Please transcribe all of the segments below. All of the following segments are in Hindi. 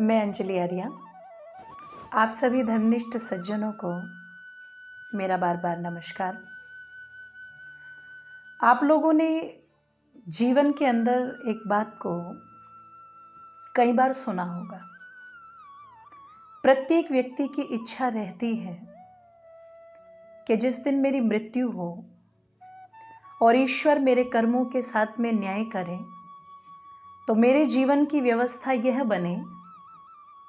मैं अंजलि आर्या। आप सभी धर्मनिष्ठ सज्जनों को मेरा बार बार नमस्कार। आप लोगों ने जीवन के अंदर एक बात को कई बार सुना होगा। प्रत्येक व्यक्ति की इच्छा रहती है कि जिस दिन मेरी मृत्यु हो और ईश्वर मेरे कर्मों के साथ में न्याय करे तो मेरे जीवन की व्यवस्था यह बने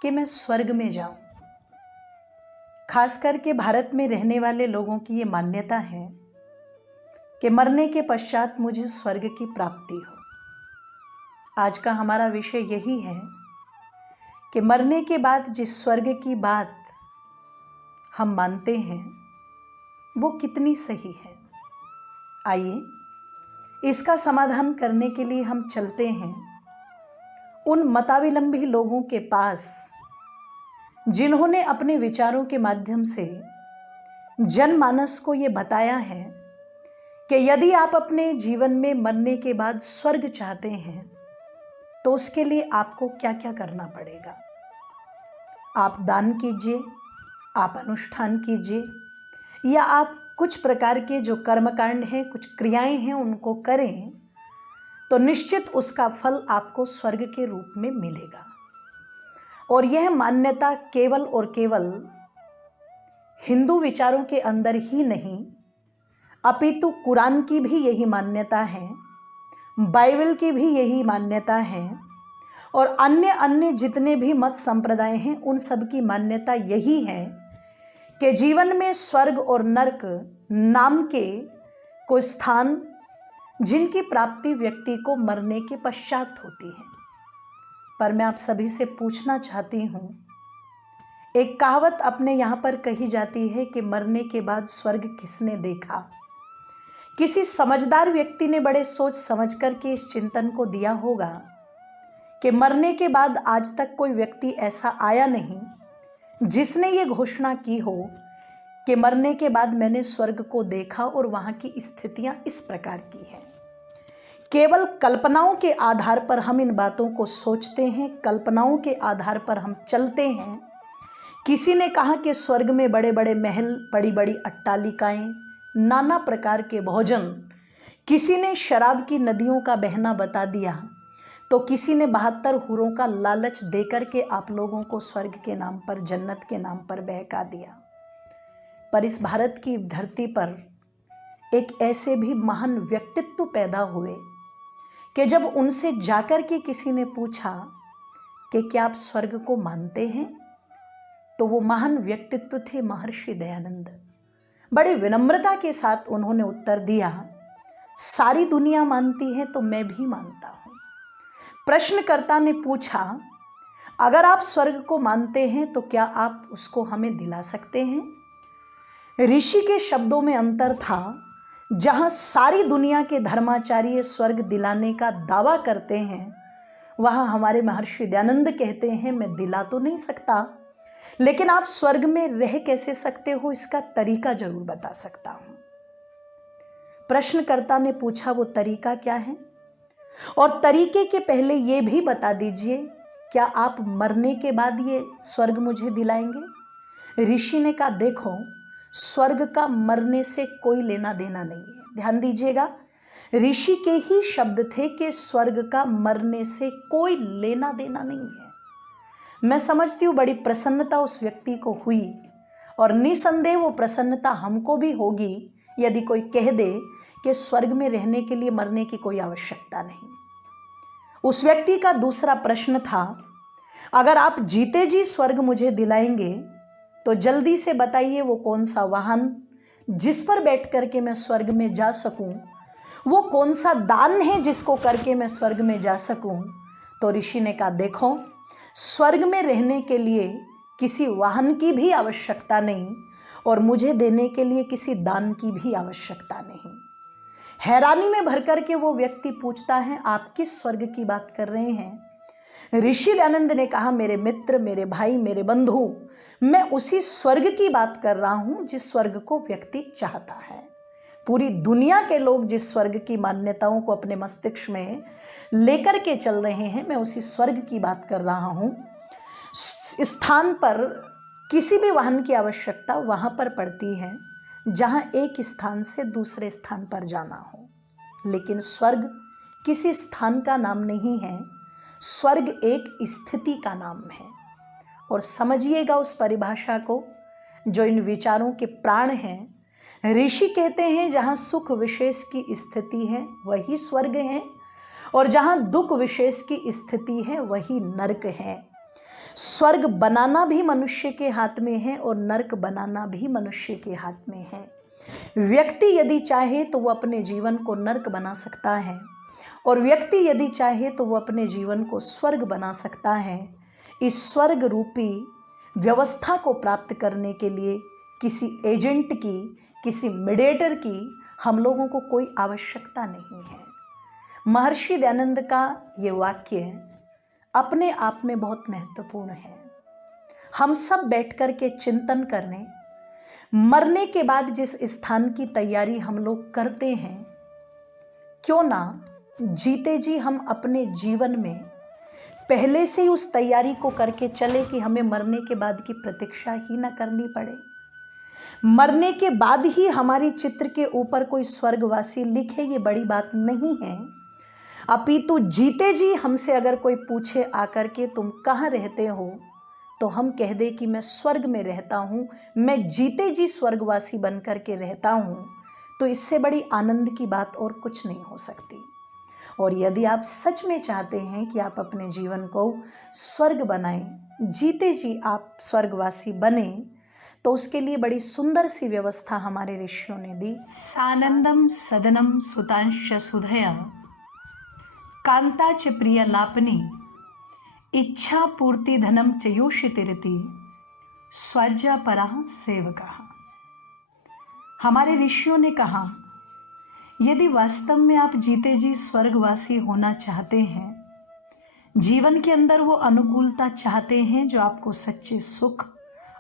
कि मैं स्वर्ग में जाऊं। खास करके भारत में रहने वाले लोगों की ये मान्यता है कि मरने के पश्चात मुझे स्वर्ग की प्राप्ति हो। आज का हमारा विषय यही है कि मरने के बाद जिस स्वर्ग की बात हम मानते हैं वो कितनी सही है। आइए इसका समाधान करने के लिए हम चलते हैं उन मताविलंबी लोगों के पास जिन्होंने अपने विचारों के माध्यम से जनमानस को ये बताया है कि यदि आप अपने जीवन में मरने के बाद स्वर्ग चाहते हैं तो उसके लिए आपको क्या क्या करना पड़ेगा। आप दान कीजिए, आप अनुष्ठान कीजिए या आप कुछ प्रकार के जो कर्मकांड हैं, कुछ क्रियाएं हैं उनको करें तो निश्चित उसका फल आपको स्वर्ग के रूप में मिलेगा। और यह मान्यता केवल और केवल हिंदू विचारों के अंदर ही नहीं अपितु कुरान की भी यही मान्यता है, बाइबल की भी यही मान्यता है और अन्य जितने भी मत संप्रदाय हैं उन सब की मान्यता यही है कि जीवन में स्वर्ग और नरक नाम के कोई स्थान जिनकी प्राप्ति व्यक्ति को मरने के पश्चात होती है। पर मैं आप सभी से पूछना चाहती हूँ, एक कहावत अपने यहाँ पर कही जाती है कि मरने के बाद स्वर्ग किसने देखा। किसी समझदार व्यक्ति ने बड़े सोच समझ कर के इस चिंतन को दिया होगा कि मरने के बाद आज तक कोई व्यक्ति ऐसा आया नहीं जिसने ये घोषणा की हो कि मरने के बाद मैंने स्वर्ग को देखा और वहाँ की स्थितियाँ इस प्रकार की हैं। केवल कल्पनाओं के आधार पर हम इन बातों को सोचते हैं, कल्पनाओं के आधार पर हम चलते हैं। किसी ने कहा कि स्वर्ग में बड़े बड़े महल, बड़ी बड़ी अट्टालिकाएं, नाना प्रकार के भोजन, किसी ने शराब की नदियों का बहना बता दिया तो किसी ने 72 हूरों का लालच देकर के आप लोगों को स्वर्ग के नाम पर, जन्नत के नाम पर बहका दिया। पर इस भारत की धरती पर एक ऐसे भी महान व्यक्तित्व पैदा हुए कि जब उनसे जाकर के किसी ने पूछा कि क्या आप स्वर्ग को मानते हैं तो वो महान व्यक्तित्व थे महर्षि दयानंद। बड़ी विनम्रता के साथ उन्होंने उत्तर दिया, सारी दुनिया मानती है तो मैं भी मानता हूँ। प्रश्नकर्ता ने पूछा, अगर आप स्वर्ग को मानते हैं तो क्या आप उसको हमें दिला सकते हैं। ऋषि के शब्दों में अंतर था। जहाँ सारी दुनिया के धर्माचार्य स्वर्ग दिलाने का दावा करते हैं वहाँ हमारे महर्षि दयानंद कहते हैं मैं दिला तो नहीं सकता, लेकिन आप स्वर्ग में रह कैसे सकते हो इसका तरीका जरूर बता सकता हूँ। प्रश्नकर्ता ने पूछा वो तरीका क्या है और तरीके के पहले ये भी बता दीजिए क्या आप मरने के बाद ये स्वर्ग मुझे दिलाएंगे। ऋषि ने कहा देखो, स्वर्ग का मरने से कोई लेना देना नहीं है। ध्यान दीजिएगा, ऋषि के ही शब्द थे कि स्वर्ग का मरने से कोई लेना देना नहीं है। मैं समझती हूँ बड़ी प्रसन्नता उस व्यक्ति को हुई और निसंदेह वो प्रसन्नता हमको भी होगी यदि कोई कह दे कि स्वर्ग में रहने के लिए मरने की कोई आवश्यकता नहीं। उस व्यक्ति का दूसरा प्रश्न था, अगर आप जीते जी स्वर्ग मुझे दिलाएंगे तो जल्दी से बताइए वो कौन सा वाहन जिस पर बैठ करके मैं स्वर्ग में जा सकूं, वो कौन सा दान है जिसको करके मैं स्वर्ग में जा सकूं। तो ऋषि ने कहा देखो, स्वर्ग में रहने के लिए किसी वाहन की भी आवश्यकता नहीं और मुझे देने के लिए किसी दान की भी आवश्यकता नहीं। हैरानी में भर करके वो व्यक्ति पूछता है, आप किस स्वर्ग की बात कर रहे हैं। ऋषि दयानंद ने कहा, मेरे मित्र, मेरे भाई, मेरे बंधु, मैं उसी स्वर्ग की बात कर रहा हूं जिस स्वर्ग को व्यक्ति चाहता है। पूरी दुनिया के लोग जिस स्वर्ग की मान्यताओं को अपने मस्तिष्क में लेकर के चल रहे हैं, मैं उसी स्वर्ग की बात कर रहा हूं स्थान पर किसी भी वाहन की आवश्यकता वहाँ पर पड़ती है जहाँ एक स्थान से दूसरे स्थान पर जाना हो। लेकिन स्वर्ग किसी स्थान का नाम नहीं है, स्वर्ग एक स्थिति का नाम है। और समझिएगा उस परिभाषा को जो इन विचारों के प्राण हैं। ऋषि कहते हैं जहाँ सुख विशेष की स्थिति है वही स्वर्ग है, और जहाँ दुख विशेष की स्थिति है वही नरक है। स्वर्ग बनाना भी मनुष्य के हाथ में है और नरक बनाना भी मनुष्य के हाथ में है। व्यक्ति यदि चाहे तो वो अपने जीवन को नरक बना सकता है, और व्यक्ति यदि चाहे तो वो अपने जीवन को स्वर्ग बना सकता है। इस स्वर्ग रूपी व्यवस्था को प्राप्त करने के लिए किसी एजेंट की, किसी मीडिएटर की हम लोगों को कोई आवश्यकता नहीं है। महर्षि दयानंद का ये वाक्य अपने आप में बहुत महत्वपूर्ण है। हम सब बैठकर के चिंतन करने, मरने के बाद जिस स्थान की तैयारी हम लोग करते हैं, क्यों ना जीते जी हम अपने जीवन में पहले से ही उस तैयारी को करके चले कि हमें मरने के बाद की प्रतीक्षा ही ना करनी पड़े। मरने के बाद ही हमारी चित्र के ऊपर कोई स्वर्गवासी लिखे, ये बड़ी बात नहीं है। अपितु जीते जी हमसे अगर कोई पूछे आकर के तुम कहाँ रहते हो, तो हम कह दे कि मैं स्वर्ग में रहता हूँ, मैं जीते जी स्वर्गवासी बन कर के रहता हूँ, तो इससे बड़ी आनंद की बात और कुछ नहीं हो सकती। और यदि आप सच में चाहते हैं कि आप अपने जीवन को स्वर्ग बनाएं, जीते जी आप स्वर्गवासी बने, तो उसके लिए बड़ी सुंदर सी व्यवस्था हमारे ऋषियों ने दी। सानंदम सदनम सुतांश सुधया कांता च प्रिय लापनी इच्छा पूर्ति धनम च योषितिरति स्वज्जा परा सेवका। हमारे ऋषियों ने कहा, यदि वास्तव में आप जीते जी स्वर्गवासी होना चाहते हैं, जीवन के अंदर वो अनुकूलता चाहते हैं जो आपको सच्चे सुख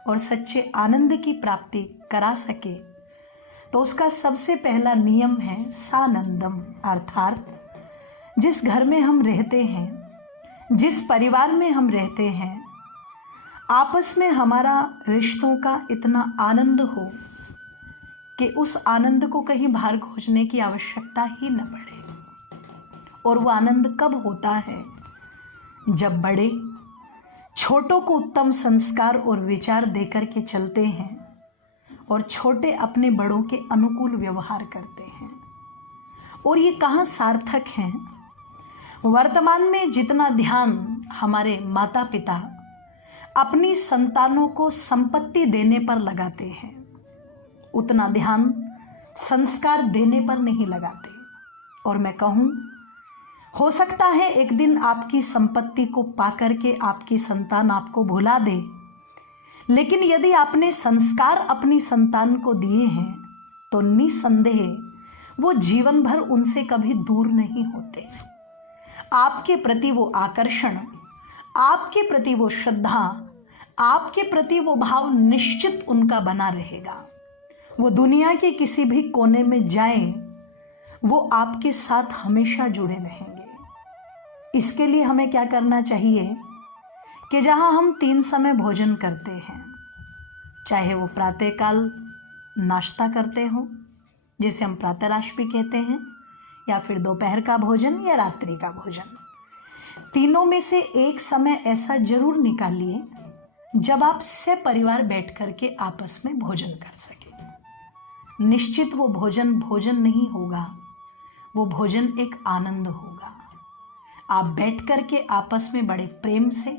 और सच्चे आनंद की प्राप्ति करा सके, तो उसका सबसे पहला नियम है सानंदम, अर्थात जिस घर में हम रहते हैं, जिस परिवार में हम रहते हैं, आपस में हमारा रिश्तों का इतना आनंद हो कि उस आनंद को कहीं बाहर खोजने की आवश्यकता ही न पड़े। और वो आनंद कब होता है? जब बड़े छोटों को उत्तम संस्कार और विचार देकर के चलते हैं और छोटे अपने बड़ों के अनुकूल व्यवहार करते हैं। और ये कहाँ सार्थक है? वर्तमान में जितना ध्यान हमारे माता पिता अपनी संतानों को संपत्ति देने पर लगाते हैं, उतना ध्यान संस्कार देने पर नहीं लगाते। और मैं कहूँ, हो सकता है एक दिन आपकी संपत्ति को पाकर के आपकी संतान आपको भुला दे, लेकिन यदि आपने संस्कार अपनी संतान को दिए हैं तो निसंदेह वो जीवन भर उनसे कभी दूर नहीं होते। आपके प्रति वो आकर्षण, आपके प्रति वो श्रद्धा, आपके प्रति वो भाव निश्चित उनका बना रहेगा। वो दुनिया के किसी भी कोने में जाएं, वो आपके साथ हमेशा जुड़े रहेंगे। इसके लिए हमें क्या करना चाहिए कि जहां हम 3 समय भोजन करते हैं, चाहे वो प्रातःकाल नाश्ता करते हो जिसे हम प्रातराश भी कहते हैं, या फिर दोपहर का भोजन या रात्रि का भोजन, तीनों में से एक समय ऐसा जरूर निकालिए जब आप सपरिवार बैठ करके आपस में भोजन कर सके। निश्चित वो भोजन भोजन नहीं होगा, वो भोजन एक आनंद होगा। आप बैठ करके आपस में बड़े प्रेम से,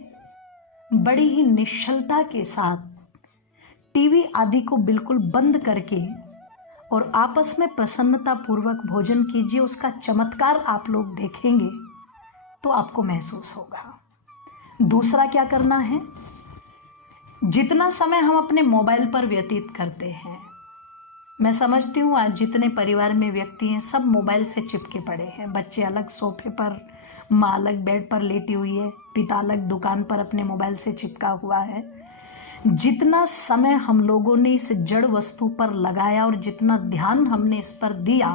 बड़ी ही निश्चलता के साथ टीवी आदि को बिल्कुल बंद करके और आपस में प्रसन्नता पूर्वक भोजन कीजिए। उसका चमत्कार आप लोग देखेंगे तो आपको महसूस होगा। दूसरा क्या करना है, जितना समय हम अपने मोबाइल पर व्यतीत करते हैं, मैं समझती हूँ आज जितने परिवार में व्यक्ति हैं सब मोबाइल से चिपके पड़े हैं। बच्चे अलग सोफे पर, माँ अलग बेड पर लेटी हुई है, पिता अलग दुकान पर अपने मोबाइल से चिपका हुआ है। जितना समय हम लोगों ने इस जड़ वस्तु पर लगाया और जितना ध्यान हमने इस पर दिया,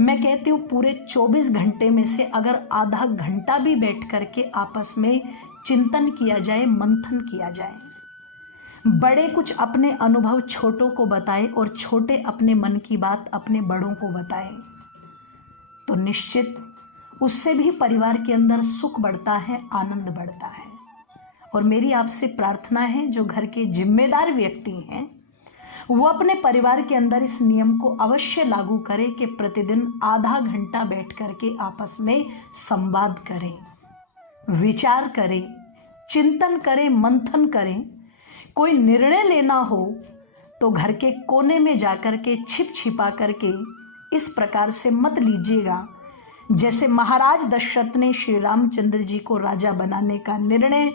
मैं कहती हूँ पूरे 24 घंटे में से अगर आधा घंटा भी बैठ करके आपस में चिंतन किया जाए, मंथन किया जाए, बड़े कुछ अपने अनुभव छोटों को बताएं और छोटे अपने मन की बात अपने बड़ों को बताएं, तो निश्चित उससे भी परिवार के अंदर सुख बढ़ता है, आनंद बढ़ता है। और मेरी आपसे प्रार्थना है, जो घर के जिम्मेदार व्यक्ति हैं वो अपने परिवार के अंदर इस नियम को अवश्य लागू करें कि प्रतिदिन आधा घंटा बैठ करके आपस में संवाद करें, विचार करें, चिंतन करें, मंथन करें। कोई निर्णय लेना हो तो घर के कोने में जाकर के छिप छिपा करके इस प्रकार से मत लीजिएगा जैसे महाराज दशरथ ने श्री रामचंद्र जी को राजा बनाने का निर्णय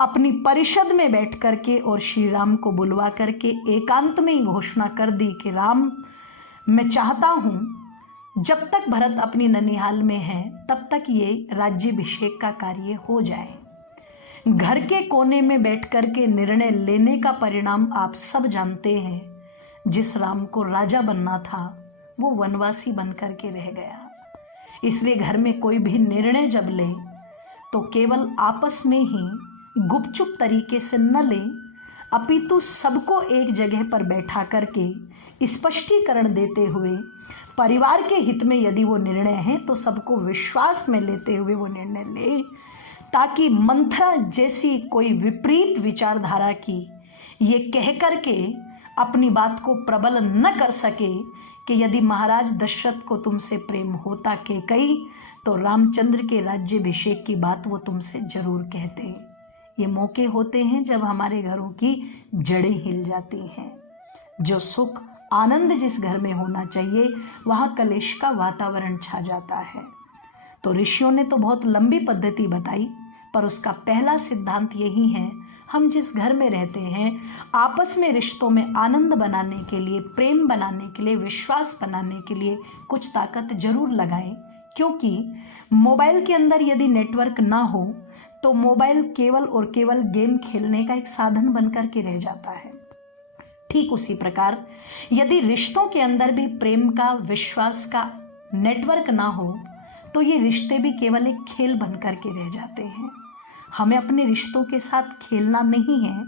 अपनी परिषद में बैठ करके और श्री राम को बुलवा करके एकांत में ही घोषणा कर दी कि राम, मैं चाहता हूँ जब तक भरत अपनी ननिहाल में है तब तक ये राज्याभिषेक का कार्य हो जाए। घर के कोने में बैठ करके निर्णय लेने का परिणाम आप सब जानते हैं। जिस राम को राजा बनना था वो वनवासी बन करके रह गया। इसलिए घर में कोई भी निर्णय जब ले तो केवल आपस में ही गुपचुप तरीके से न लें, अपितु सबको एक जगह पर बैठा करके स्पष्टीकरण देते हुए परिवार के हित में यदि वो निर्णय है तो सबको विश्वास में लेते हुए वो निर्णय ले, ताकि मंथरा जैसी कोई विपरीत विचारधारा की ये कह करके अपनी बात को प्रबल न कर सके कि यदि महाराज दशरथ को तुमसे प्रेम होता कैकई तो रामचंद्र के राज्याभिषेक की बात वो तुमसे जरूर कहते। ये मौके होते हैं जब हमारे घरों की जड़ें हिल जाती हैं। जो सुख आनंद जिस घर में होना चाहिए वहाँ कलेश का वातावरण छा जाता है। तो ऋषियों ने तो बहुत लंबी पद्धति बताई, पर उसका पहला सिद्धांत यही है, हम जिस घर में रहते हैं आपस में रिश्तों में आनंद बनाने के लिए, प्रेम बनाने के लिए, विश्वास बनाने के लिए कुछ ताकत जरूर लगाएं। क्योंकि मोबाइल के अंदर यदि नेटवर्क ना हो तो मोबाइल केवल और केवल गेम खेलने का एक साधन बनकर के रह जाता है। ठीक उसी प्रकार यदि रिश्तों के अंदर भी प्रेम का, विश्वास का नेटवर्क ना हो तो ये रिश्ते भी केवल एक खेल बनकर के रह जाते हैं। हमें अपने रिश्तों के साथ खेलना नहीं है,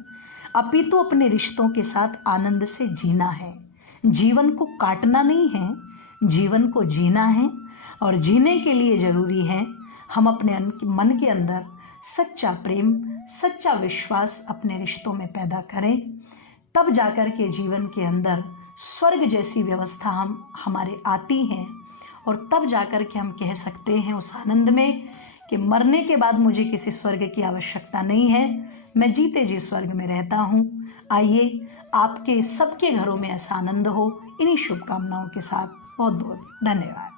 अपितु अपने रिश्तों के साथ आनंद से जीना है। जीवन को काटना नहीं है, जीवन को जीना है। और जीने के लिए जरूरी है हम अपने मन के अंदर सच्चा प्रेम, सच्चा विश्वास अपने रिश्तों में पैदा करें। तब जाकर के जीवन के अंदर स्वर्ग जैसी व्यवस्था हमारे आती हैं। और तब जाकर के हम कह सकते हैं उस आनंद में कि मरने के बाद मुझे किसी स्वर्ग की आवश्यकता नहीं है, मैं जीते जी स्वर्ग में रहता हूँ। आइए आपके सबके घरों में ऐसा आनंद हो। इन्हीं शुभकामनाओं के साथ बहुत बहुत धन्यवाद।